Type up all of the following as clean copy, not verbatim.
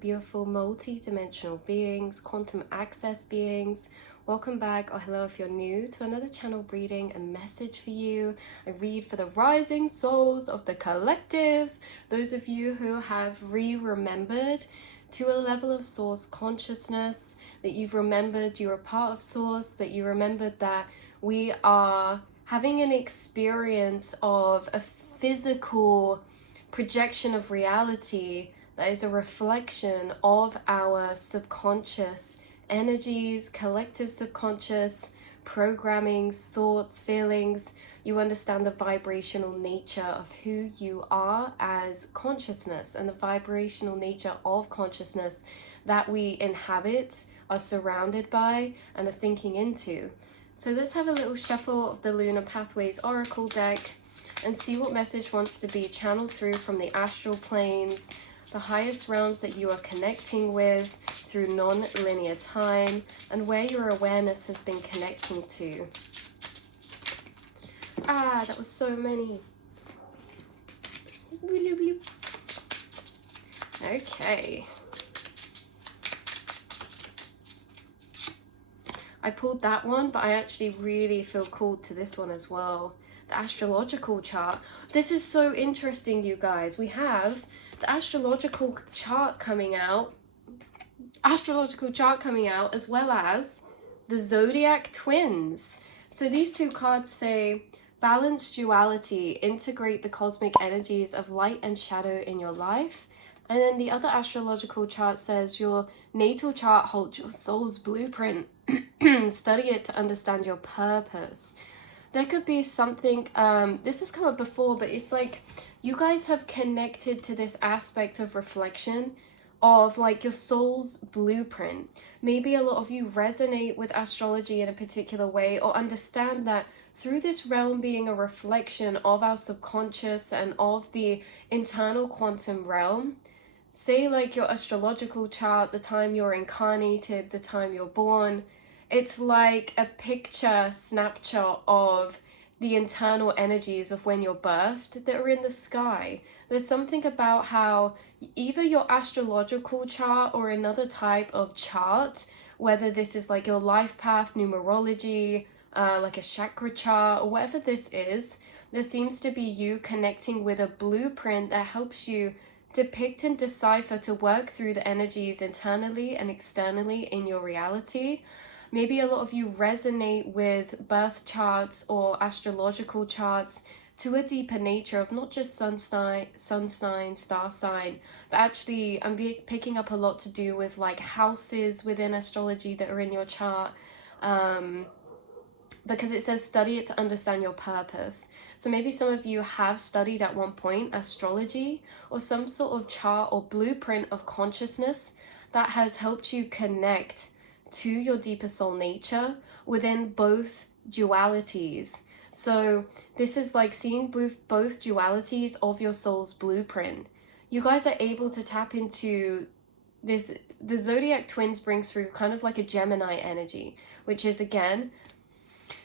beautiful multi-dimensional beings, quantum access beings. Welcome back, or hello if you're new, to another channel reading and message for you. I read for the rising souls of the collective, those of you who have remembered to a level of source consciousness, that you've remembered you're a part of source, that you remembered that we are having an experience of a physical projection of reality that is a reflection of our subconscious energies, collective subconscious programmings, thoughts, feelings. You understand the vibrational nature of who you are as consciousness and the vibrational nature of consciousness that we inhabit, are surrounded by, and are thinking into. So let's have a little shuffle of the Lunar Pathways Oracle deck and see what message wants to be channeled through from the astral planes, the highest realms that you are connecting with through non-linear time, and where your awareness has been connecting to. Ah, that was so many. Okay. I pulled that one, but I actually really feel called to this one as well. The astrological chart. This is so interesting, you guys. We have the astrological chart coming out, as well as the zodiac twins. So these two cards say balance duality, integrate the cosmic energies of light and shadow in your life. And then the other astrological chart says your natal chart holds your soul's blueprint. Study it to understand your purpose. There could be something, this has come up before, but it's like you guys have connected to this aspect of reflection of like your soul's blueprint. Maybe a lot of you resonate with astrology in a particular way, or understand that through this realm being a reflection of our subconscious and of the internal quantum realm. Say like your astrological chart, the time you're incarnated, the time you're born, it's like a picture snapshot of the internal energies of when you're birthed that are in the sky. There's something about how either your astrological chart or another type of chart, whether this is like your life path, numerology, like a chakra chart, or whatever this is, there seems to be you connecting with a blueprint that helps you depict and decipher to work through the energies internally and externally in your reality. Maybe a lot of you resonate with birth charts or astrological charts to a deeper nature of not just sun sign, star sign, but actually I'm picking up a lot to do with like houses within astrology that are in your chart. Because it says study it to understand your purpose. So maybe some of you have studied at one point astrology or some sort of chart or blueprint of consciousness that has helped you connect to your deeper soul nature within both dualities. So this is like seeing both dualities of your soul's blueprint. You guys are able to tap into this. The zodiac twins brings through kind of like a Gemini energy, which is again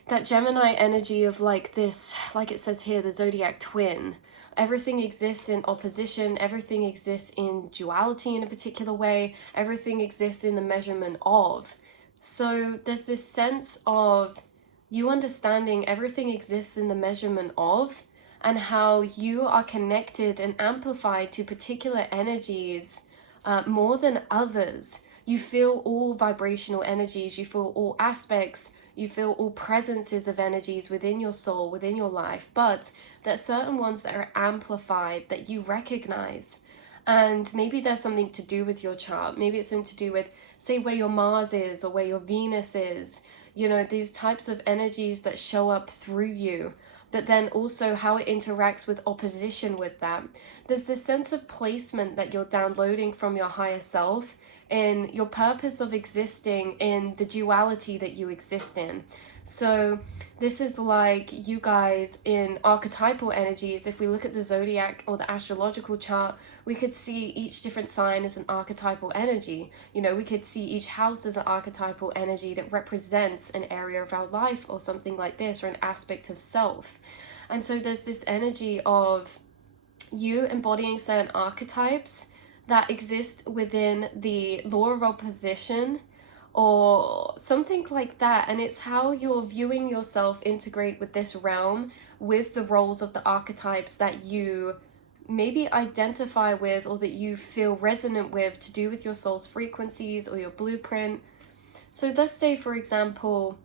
that Gemini energy of like this, like it says here, the zodiac twin. Everything exists in opposition, everything exists in duality in a particular way, everything exists in the measurement of. So there's this sense of you understanding everything exists in the measurement of, and how you are connected and amplified to particular energies more than others. You feel all vibrational energies, you feel all aspects, you feel all presences of energies within your soul, within your life, but there are certain ones that are amplified that you recognize. And maybe there's something to do with your chart. Maybe it's something to do with, say, where your Mars is or where your Venus is. You know, these types of energies that show up through you, but then also how it interacts with opposition with that. There's this sense of placement that you're downloading from your higher self in your purpose of existing in the duality that you exist in. So this is like you guys in archetypal energies. If we look at the zodiac or the astrological chart, we could see each different sign as an archetypal energy. You know, we could see each house as an archetypal energy that represents an area of our life or something like this, or an aspect of self. And so there's this energy of you embodying certain archetypes that exist within the law of opposition or something like that. And it's how you're viewing yourself integrate with this realm, with the roles of the archetypes that you maybe identify with or that you feel resonant with, to do with your soul's frequencies or your blueprint. So let's say for example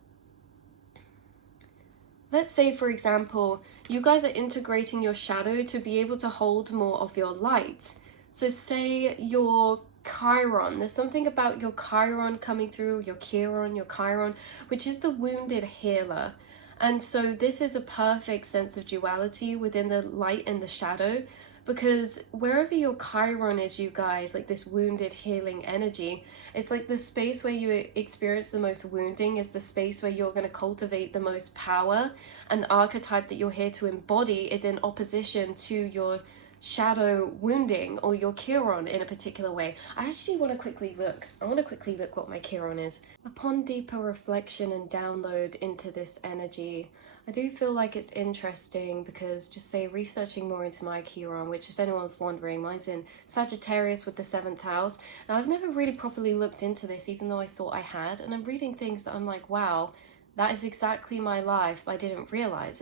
you guys are integrating your shadow to be able to hold more of your light. So say your Chiron, there's something about your Chiron coming through, your Chiron, which is the wounded healer. And so this is a perfect sense of duality within the light and the shadow, because wherever your Chiron is, you guys, like this wounded healing energy, it's like the space where you experience the most wounding is the space where you're going to cultivate the most power, and the archetype that you're here to embody is in opposition to your shadow wounding or your Chiron in a particular way. I actually want to quickly look. What my Chiron is. Upon deeper reflection and download into this energy, I do feel like it's interesting because, just say, researching more into my Chiron, which, if anyone's wondering, mine's in Sagittarius with the 7th house. Now, I've never really properly looked into this, even though I thought I had, and I'm reading things that I'm like, wow, that is exactly my life. But I didn't realize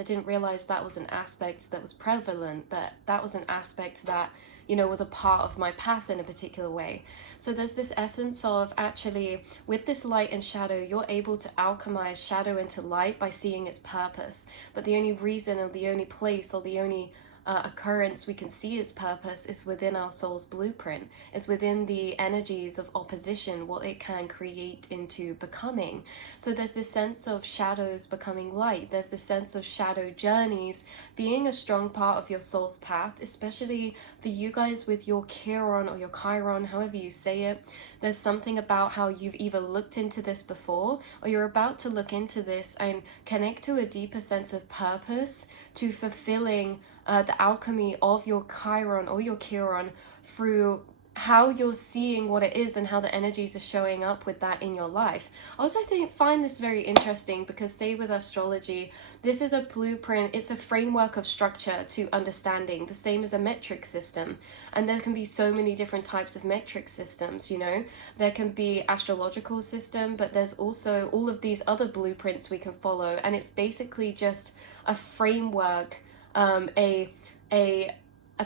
that was an aspect that was prevalent, that was an aspect that, you know, was a part of my path in a particular way. So there's this essence of, actually, with this light and shadow, you're able to alchemize shadow into light by seeing its purpose. But the only reason, or the only place, or the only occurrence we can see its purpose is within our soul's blueprint. It's within the energies of opposition, what it can create into becoming. So there's this sense of shadows becoming light. There's this sense of shadow journeys being a strong part of your soul's path, especially for you guys with your Chiron or your Chiron, however you say it. There's something about how you've either looked into this before, or you're about to look into this and connect to a deeper sense of purpose, to fulfilling the alchemy of your Chiron or your Chiron through how you're seeing what it is and how the energies are showing up with that in your life. I also find this very interesting because, say, with astrology, this is a blueprint, it's a framework of structure to understanding, the same as a metric system. And there can be so many different types of metric systems, you know. There can be astrological system, but there's also all of these other blueprints we can follow, and it's basically just a framework, a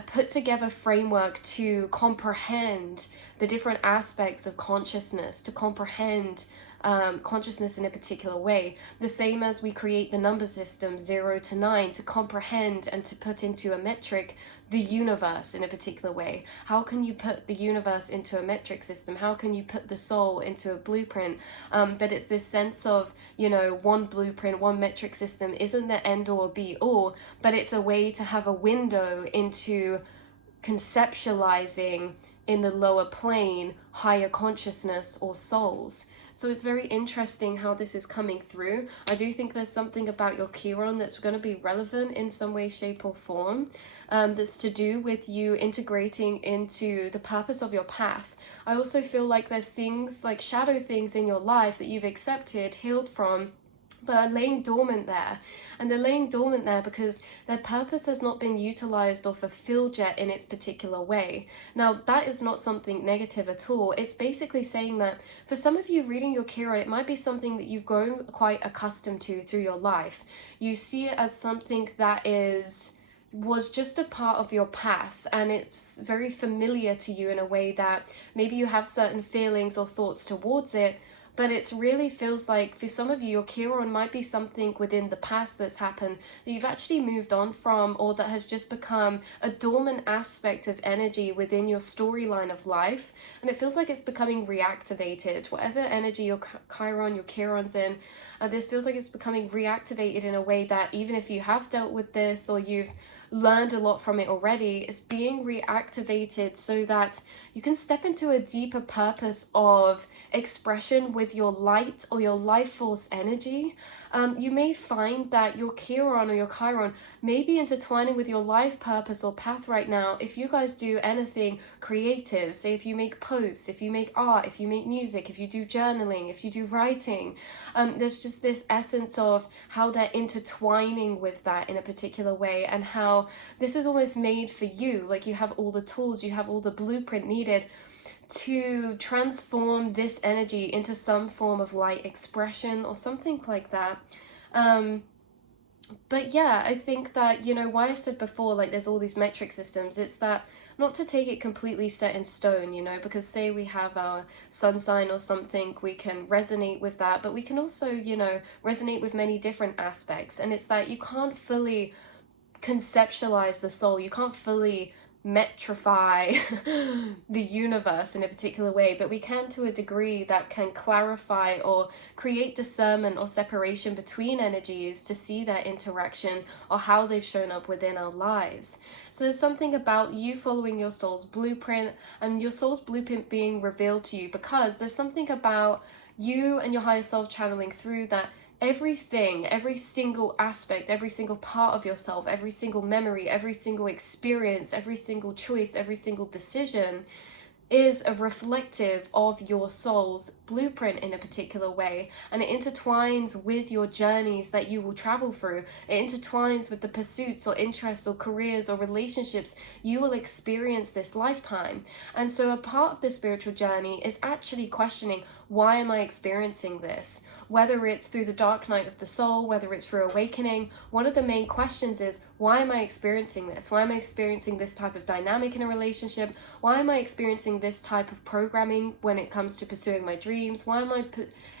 put together framework to comprehend the different aspects of consciousness, to comprehend consciousness in a particular way. The same as we create the number system 0 to 9 to comprehend and to put into a metric the universe in a particular way. How can you put the universe into a metric system? How can you put the soul into a blueprint? But it's this sense of, you know, one blueprint, one metric system isn't the end all be all, but it's a way to have a window into conceptualizing in the lower plane higher consciousness or souls. So it's very interesting how this is coming through. I do think there's something about your Chiron that's going to be relevant in some way, shape, or form, that's to do with you integrating into the purpose of your path. I also feel like there's things like shadow things in your life that you've accepted, healed from, but are laying dormant there. And they're laying dormant there because their purpose has not been utilized or fulfilled yet in its particular way. Now, that is not something negative at all. It's basically saying that for some of you reading your Chiron, it might be something that you've grown quite accustomed to through your life. You see it as something that was just a part of your path, and it's very familiar to you in a way that maybe you have certain feelings or thoughts towards it. But it really feels like for some of you, your Chiron might be something within the past that's happened that you've actually moved on from, or that has just become a dormant aspect of energy within your storyline of life. And it feels like it's becoming reactivated. Whatever energy your Chiron, your Chiron's in, this feels like it's becoming reactivated in a way that even if you have dealt with this or you've learned a lot from it already, it's being reactivated so that you can step into a deeper purpose of expression with your light or your life force energy. You may find that your Chiron or your Chiron may be intertwining with your life purpose or path right now. If you guys do anything creative, say if you make posts, if you make art, if you make music, if you do journaling, if you do writing, there's just this essence of how they're intertwining with that in a particular way, and how how this is almost made for you. Like, you have all the tools, you have all the blueprint needed to transform this energy into some form of light expression or something like that. But yeah, I think that, why I said before, like, there's all these metric systems, it's that not to take it completely set in stone, because say we have our sun sign or something, we can resonate with that, but we can also, resonate with many different aspects. And it's that you can't fully conceptualize the soul, you can't fully metrify the universe in a particular way, but we can, to a degree, that can clarify or create discernment or separation between energies to see their interaction or how they've shown up within our lives. So there's something about you following your soul's blueprint and your soul's blueprint being revealed to you, because there's something about you and your higher self channeling through that. Everything, every single aspect, every single part of yourself, every single memory, every single experience, every single choice, every single decision is a reflective of your soul's blueprint in a particular way, and it intertwines with your journeys that you will travel through. It intertwines with the pursuits or interests or careers or relationships you will experience this lifetime. And so a part of the spiritual journey is actually questioning, why am I experiencing this? Whether it's through the dark night of the soul, whether it's through awakening, one of the main questions is, why am I experiencing this? Why am I experiencing this type of dynamic in a relationship? Why am I experiencing this type of programming when it comes to pursuing my dreams? Why am I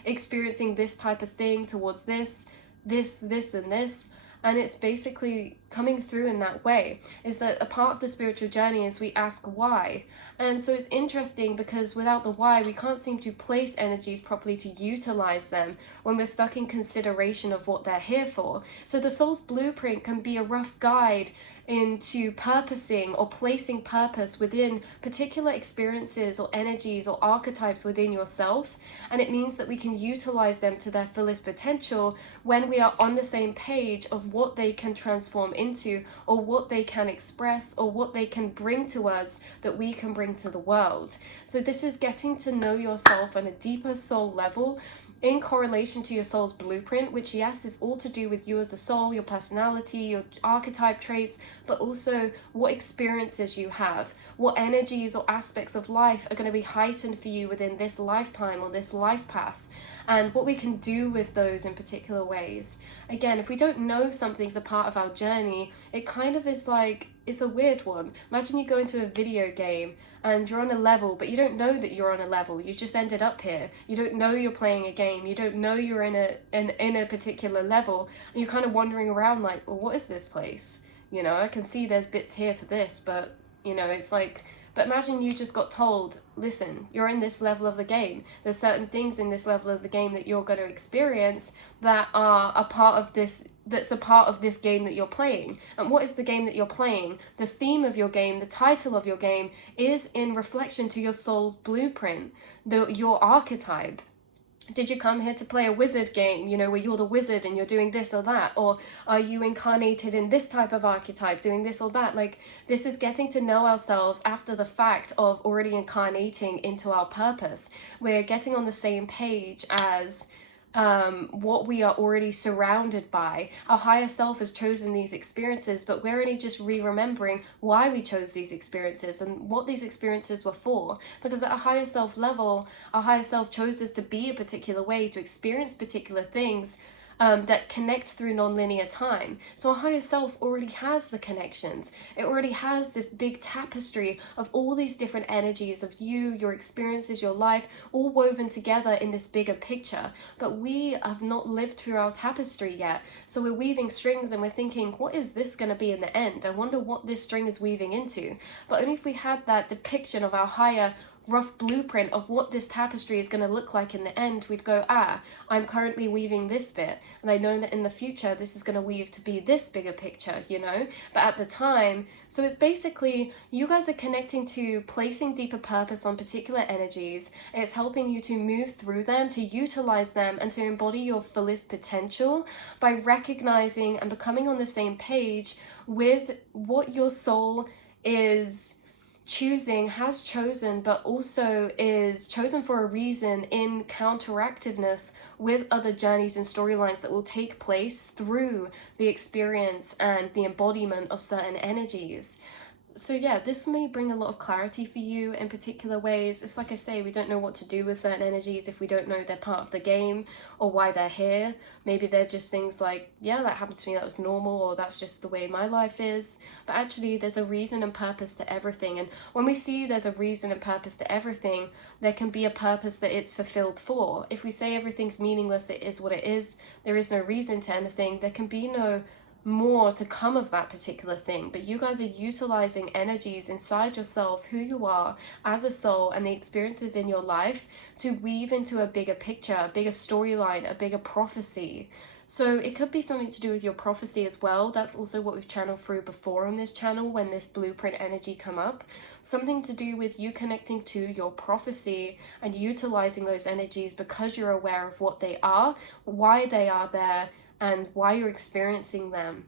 experiencing this type of thing towards this, and this? And it's basically coming through in that way, is that a part of the spiritual journey is we ask why. And so it's interesting because without the why, we can't seem to place energies properly to utilize them when we're stuck in consideration of what they're here for. So the soul's blueprint can be a rough guide into purposing or placing purpose within particular experiences or energies or archetypes within yourself. And it means that we can utilize them to their fullest potential when we are on the same page of what they can transform into, or what they can express, or what they can bring to us that we can bring to the world. So this is getting to know yourself on a deeper soul level, in correlation to your soul's blueprint, which, yes, is all to do with you as a soul, your personality, your archetype traits, but also what experiences you have, what energies or aspects of life are going to be heightened for you within this lifetime or this life path, and what we can do with those in particular ways. Again, if we don't know something's a part of our journey, it kind of is like, it's a weird one. Imagine you go into a video game and you're on a level, but you don't know that you're on a level. You just ended up here. You don't know you're playing a game. You don't know you're in a particular level, and you're kind of wandering around like, well, what is this place? I can see there's bits here for this, but it's like. But imagine you just got told, listen, you're in this level of the game. There's certain things in this level of the game that you're going to experience that are a part of this, that's a part of this game that you're playing. And what is the game that you're playing? The theme of your game, the title of your game, is in reflection to your soul's blueprint, your archetype. Did you come here to play a wizard game, where you're the wizard and you're doing this or that? Or are you incarnated in this type of archetype, doing this or that? Like, this is getting to know ourselves after the fact of already incarnating into our purpose. We're getting on the same page as what we are already surrounded by. Our higher self has chosen these experiences, but we're only just re-remembering why we chose these experiences and what these experiences were for. Because at a higher self level, our higher self chose us to be a particular way, to experience particular things that connect through non-linear time. So our higher self already has the connections. It already has this big tapestry of all these different energies of you, your experiences, your life, all woven together in this bigger picture. But we have not lived through our tapestry yet. So we're weaving strings and we're thinking, what is this going to be in the end? I wonder what this string is weaving into. But only if we had that depiction of our higher rough blueprint of what this tapestry is going to look like in the end, we'd go, I'm currently weaving this bit, and I know that in the future this is going to weave to be this bigger picture, but at the time, so it's basically you guys are connecting to placing deeper purpose on particular energies. It's helping you to move through them, to utilize them, and to embody your fullest potential by recognizing and becoming on the same page with what your soul is choosing, has chosen, but also is chosen for a reason in counteractiveness with other journeys and storylines that will take place through the experience and the embodiment of certain energies. So yeah, this may bring a lot of clarity for you in particular ways. It's like I say, we don't know what to do with certain energies if we don't know they're part of the game or why they're here. Maybe they're just things like, yeah, that happened to me, that was normal, or that's just the way my life is. But actually, there's a reason and purpose to everything. And when we see there's a reason and purpose to everything, there can be a purpose that it's fulfilled for. If we say everything's meaningless, it is what it is, there is no reason to anything, there can be no more to come of that particular thing. But you guys are utilizing energies inside yourself, who you are as a soul, and the experiences in your life to weave into a bigger picture, a bigger storyline, a bigger prophecy. So it could be something to do with your prophecy as well. That's also what we've channeled through before on this channel when this blueprint energy come up. Something to do with you connecting to your prophecy and utilizing those energies because you're aware of what they are, why they are there, and why you're experiencing them,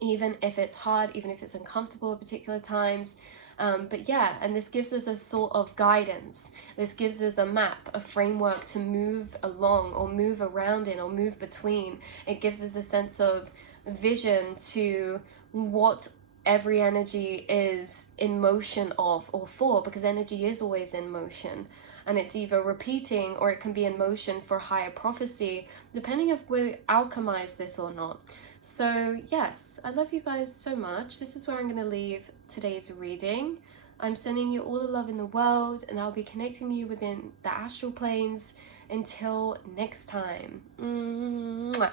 even if it's hard, even if it's uncomfortable at particular times. But yeah, and this gives us a sort of guidance. This gives us a map, a framework to move along or move around in or move between. It gives us a sense of vision to what every energy is in motion of or for, because energy is always in motion. And it's either repeating or it can be in motion for higher prophecy, depending if we alchemize this or not. So yes, I love you guys so much. This is where I'm going to leave today's reading. I'm sending you all the love in the world, and I'll be connecting you within the astral planes. Until next time. Mwah.